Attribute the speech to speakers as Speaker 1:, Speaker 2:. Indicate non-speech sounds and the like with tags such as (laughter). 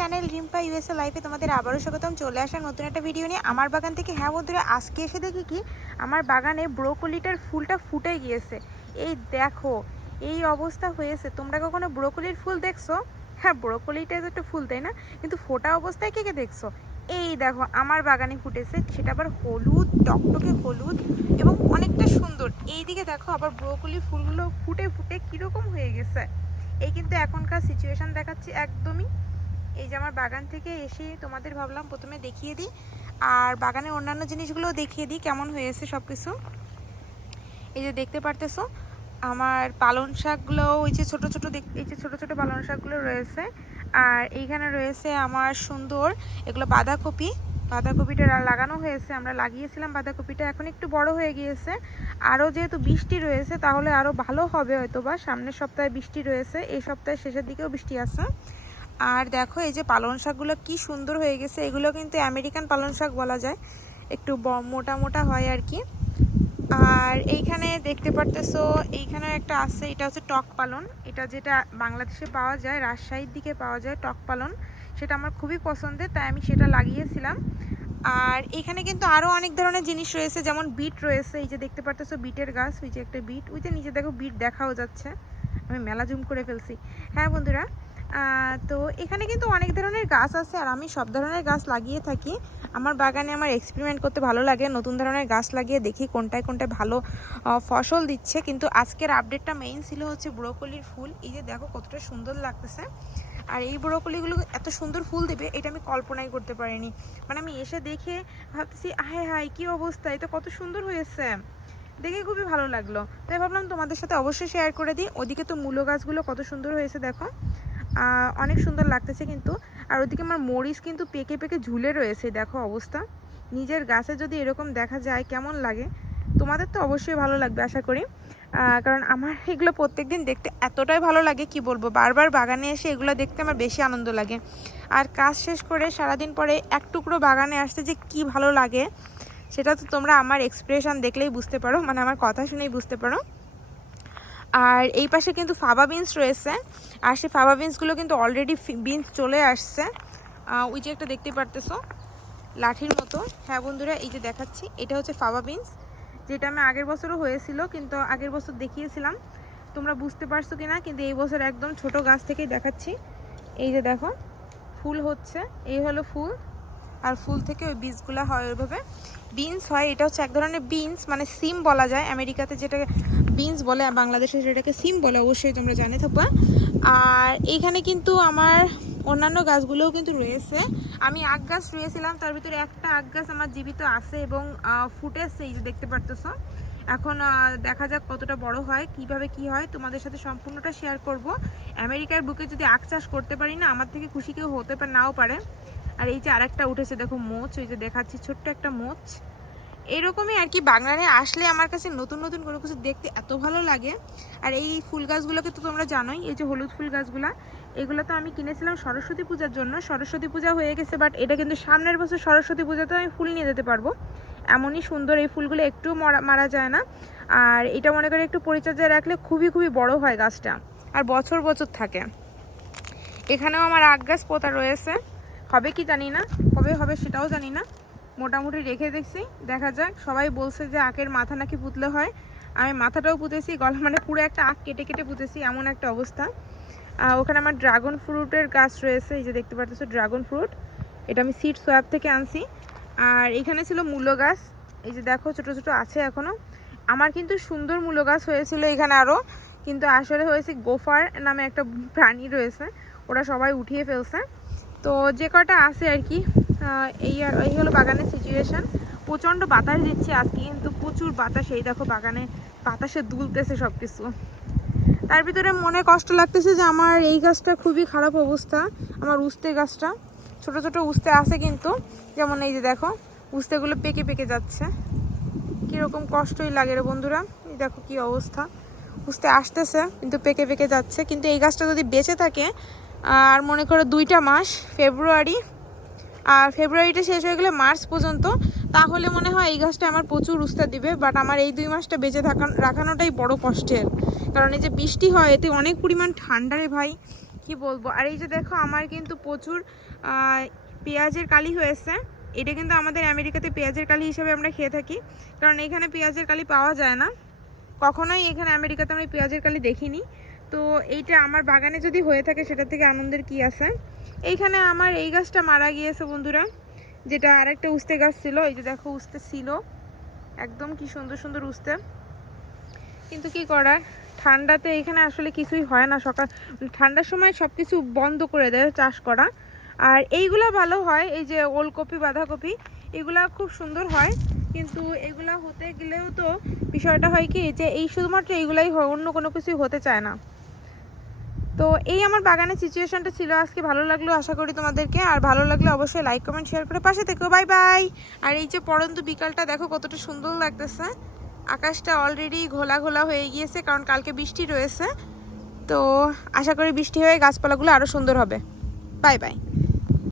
Speaker 1: Channel Rimpa USA লাইফে তোমাদের আবারও স্বাগতম। চলে আসার নতুন একটা ভিডিও নিয়ে। আমার বাগান থেকে হ্যাঁ বন্ধুরা, আজকে এসে দেখি কি, আমার বাগানে ব্রোকলিটার ফুলটা ফুটে গিয়েছে। এই দেখো, এই অবস্থা হয়েছে। তোমরা কখনো ব্রোকলির ফুল দেখছ? হ্যাঁ ব্রোকলিটা তো একটা ফুল, তাই না? কিন্তু ফোটা অবস্থায় কে কে দেখছ? এই দেখো, আমার বাগানে ফুটেছে। সেটা আবার হলুদ, টকটকে হলুদ এবং অনেকটা সুন্দর। এই দিকে দেখো, আবার ব্রোকলি ফুলগুলো ফুটে ফুটে কীরকম হয়ে গেছে। এই কিন্তু এখনকার সিচুয়েশন দেখাচ্ছি একদমই। এই যে আমার বাগান থেকে এসে তোমাদের ভাবলাম প্রথমে দেখিয়ে দিই, আর বাগানের অন্যান্য জিনিসগুলোও দেখিয়ে দিই, কেমন হয়েছে সব কিছু এই যে দেখতে পারতেছো, আমার পালং শাকগুলো ওই যে ছোটো ছোটো এই যে ছোটো ছোটো পালং শাকগুলো রয়েছে, আর এইখানে রয়েছে আমার সুন্দর, এগুলো বাঁধাকপি। বাঁধাকপিটা লাগানো হয়েছে, আমরা লাগিয়েছিলাম বাঁধাকপিটা, এখন একটু বড় হয়ে গিয়েছে। আরও যেহেতু বৃষ্টি রয়েছে, তাহলে আরও ভালো হবে হয়তো বা সামনের সপ্তাহে বৃষ্টি রয়েছে, এই সপ্তাহের শেষের দিকেও বৃষ্টি আছে। আর দেখো, এই যে পালং শাকগুলো কি সুন্দর হয়ে গেছে। এগুলো কিন্তু আমেরিকান পালং শাক বলা যায়। একটু মোটা মোটা হয় আর কি। আর এইখানে দেখতে পারতেছো এইখানে একটা আছে, এটা হচ্ছে টক পালন এটা যেটা বাংলাদেশে পাওয়া যায়, রাজশাহীর দিকে পাওয়া যায় টক পালন সেটা আমার খুবই পছন্দের, তাই আমি সেটা লাগিয়েছিলাম। আর এখানে কিন্তু আরও অনেক ধরনের জিনিস রয়েছে, যেমন বিট রয়েছে। এই যে দেখতে পারতেছো, বিটের গাছ, ওই যে একটা বিট। ওই যে নিচে দেখো বিট দেখাও যাচ্ছে। আমি মেলা জুম করে ফেলছি। হ্যাঁ বন্ধুরা তো এখানে কিন্তু অনেক ধরনের গাছ আছে আর আমি সব ধরনের গাছ লাগিয়ে থাকি। আমার বাগানে আমার এক্সপেরিমেন্ট করতে ভালো লাগে, নতুন ধরনের গাছ লাগিয়ে দেখি কোনটায় কোনটায় ভালো ফসল দিচ্ছে। কিন্তু আজকের আপডেটটা মেইন ছিল হচ্ছে ব্রোকলির ফুল। এই যে দেখো কতটা সুন্দর লাগতেছে। আর এই ব্রোকলিগুলো এত সুন্দর ফুল দেবে, এটা আমি কল্পনাই করতে পারিনি। মানে আমি এসে দেখে ভাবতেছি হায় হায়, কি অবস্থা? এটা কত সুন্দর হয়েছে। দেখে খুবই ভালো লাগল। তাই ভাবলাম তোমাদের সাথে অবশ্যই শেয়ার করে দিই। ওদিকে তো মূলো গাছগুলো কত সুন্দর হয়েছে দেখো। অনেক সুন্দর লাগতেছে কিন্তু। আর ওদিকে আমার মরিচ কিন্তু পেকে পেকে ঝুলে রয়েছে, দেখো অবস্থা। নিজের গাছে যদি এরকম দেখা যায়, কেমন লাগে? তোমাদের তো অবশ্যই ভালো লাগবে, আশা করি। কারণ আমার (laughs) এগুলো প্রত্যেকদিন দেখতে এতটাই ভালো লাগে, কি বলব? বারবার বাগানে এসে এগুলো দেখতে আমার বেশি আনন্দ লাগে। আর কাজ শেষ করে সারাদিন পরে এক টুকরো বাগানে আসতে যে কি ভালো লাগে, সেটা তো তোমরা আমার এক্সপ্রেশন দেখলেই বুঝতে পারো মানে আমার কথা শুনেই বুঝতে পারো। আর এই পাশে কিন্তু ফাবা বিনস রয়েছে। আর সেই ফাবা বিনসগুলো কিন্তু অলরেডি বিনস চলে আসছে। ওই যে একটা দেখতে পারতেছো, লাঠির মতো। হ্যাঁ বন্ধুরা, এই যে দেখাচ্ছি, এটা হচ্ছে ফাবা বিনস, যেটা আমি আগের বছরও হয়েছিল, কিন্তু আগের বছর দেখিয়েছিলাম। তোমরা বুঝতে পারছ কি না কিন্তু এই বছর একদম ছোট গাছ থেকেই দেখাচ্ছি। এই যে দেখো, ফুল হচ্ছে, এই হলো ফুল। আর ফুল থেকে ওই বীজগুলো হয় ওইভাবে। বিনস হয়, এটা হচ্ছে এক ধরনের বিনস মানে সিম বলা যায়। আমেরিকাতে যেটাকে বিনস বলে বাংলাদেশে যেটাকে সিম বলে, অবশ্যই তোমরা জানে থাকবা। আর এইখানে কিন্তু আমার অন্যান্য গাছগুলোও কিন্তু রয়েছে। আমি আখ গাছ রয়েছিলাম, তার ভিতরে একটা আখ গাছ আমার জীবিত আছে এবং ফুটেছে, এই যে দেখতে পারতেছো। এখন দেখা যাক কতটা বড় হয়, কীভাবে কি হয়। তোমাদের সাথে সম্পূর্ণটা শেয়ার করব। আমেরিকার বুকে যদি আখ চাষ করতে পারি না, আমার থেকে খুশি কেউ হতে পারে নাও পারে। আর এই যে আরেকটা উঠেছে, দেখো মোচ, ওই যে দেখাচ্ছি, ছোট্ট একটা মোচ। এরকমই আর কি বাগানে আসলে আমার কাছে নতুন নতুন কোনো কিছু দেখতে এত ভালো লাগে। আর এই ফুল গাছগুলোকে তো তোমরা জানোই, এই যে হলুদ ফুল গাছগুলা, এগুলো তো আমি কিনেছিলাম সরস্বতী পূজার জন্য। সরস্বতী পূজা হয়ে গেছে বাট এটা কিন্তু সামনের বছর সরস্বতী পূজাতে আমি ফুল নিয়ে যেতে পারব। এমনই সুন্দর এই ফুলগুলো একটু মরা, মারা যায় না। আর এটা মনে করে একটু পরিচর্যায় রাখলে খুবই খুবই বড় হয় গাছটা। আর বছর বছর থাকে। এখানেও আমার আগ গাছ পোতা রয়েছে। হবে কি জানি না, কবে হবে সেটাও জানি না। মোটামুটি রেখে দেখছি দেখা যাক। সবাই বলছে যে আখের মাথা নাকি পুতলে হয়। আমি মাথাটাও পুঁতেছি, গলা মানে পুরো একটা আখ কেটে কেটে পুঁতেছি, এমন একটা অবস্থা। ওখানে আমার ড্রাগন ফ্রুটের গাছ রয়েছে, এই যে দেখতে পাচ্ছ ড্রাগন ফ্রুট এটা আমি সিড সোয়াব থেকে আনছি। আর এখানে ছিল মূলো গাছ। এই যে দেখো, ছোট ছোট আছে এখনও আমার কিন্তু সুন্দর মূলো গাছ হয়েছিল এখানে আরও কিন্তু আসলে হয়েছে গোফার নামে একটা প্রাণী রয়েছে। ওরা সবাই উঠিয়ে ফেলছে। তো যে কটা আছে আর কি এই আর এই হলো বাগানের সিচুয়েশান প্রচণ্ড বাতাস দিচ্ছে আজকে, কিন্তু প্রচুর বাতাস। এই দেখো বাগানে বাতাসে দুলতেছে সব কিছু তার ভিতরে মনে কষ্ট লাগতেছে যে আমার এই গাছটা খুবই খারাপ অবস্থা, আমার উস্তে গাছটা। ছোট ছোট উস্তে আছে কিন্তু, যেমন এই যে দেখো, উস্তেগুলো পেকে পেকে যাচ্ছে। কীরকম কষ্টই লাগে রে বন্ধুরা। এই দেখো কি অবস্থা। উস্তে আসতেছে, কিন্তু পেকে পেকে যাচ্ছে। কিন্তু এই গাছটা যদি বেঁচে থাকে আর মনে করো দুইটা মাস, ফেব্রুয়ারি। আর ফেব্রুয়ারিটা শেষ হয়ে গেলে মার্চ পর্যন্ত। তাহলে মনে হয় এই গাছটা আমার প্রচুর উস্তা দিবে বাট আমার এই দুই মাসটা বেঁচে থাকা রাখানোটাই বড় কষ্টের। কারণ এই যে বৃষ্টি হয়, এতে অনেক পরিমাণ ঠান্ডা রে ভাই। কি বলব? আর এই যে দেখো, আমার কিন্তু প্রচুর পেঁয়াজের কালি হয়েছে। এটা কিন্তু আমাদের আমেরিকাতে পেঁয়াজের কালি হিসেবে আমরা খেয়ে থাকি। কারণ এখানে পেঁয়াজের কালি পাওয়া যায় না। কখনোই এখানে আমেরিকাতে আমরা পেঁয়াজের কালি দেখিনি। তো এইটা আমার বাগানে যদি হয়ে থাকে সেটা থেকে আনন্দের কি আছে? এইখানে আমার এই গাছটা মারা গিয়েছে বন্ধুরা, যেটা আরেকটা উস্তে গাছ ছিল, এই যে দেখো উস্তে ছিল। একদম কি সুন্দর সুন্দর উস্তে। কিন্তু কি করার, ঠান্ডাতে এখানে আসলে কিছুই হয় না। সকাল, ঠান্ডার সময় সব কিছু বন্ধ করে দেয় চাষ করা। আর এইগুলা ভালো হয়, এই যে ওলকপি, বাঁধাকপি, এগুলা খুব সুন্দর হয়। কিন্তু এগুলা হতে গেলেও তো বিষয়টা হয় কি, যে এই শুধুমাত্র এইগুলাই হয়, অন্য কোনো কিছুই হতে চায় না। তো এই আমার বাগানের সিচুয়েশনটা ছিল। আজকে ভালো লাগল আশা করি তোমাদেরকে। আর ভালো লাগলে অবশ্যই লাইক কমেন্ট শেয়ার করে পাশে থেকো। বাই বাই আর এই যে পরন্ত বিকালটা, দেখো কতটা সুন্দর লাগতেছে। আকাশটা অলরেডি ঘোলা ঘোলা হয়ে গিয়েছে, কারণ কালকে বৃষ্টি রয়েছে। তো আশা করি বৃষ্টি হয়ে গাছপালাগুলো আরও সুন্দর হবে। Bye bye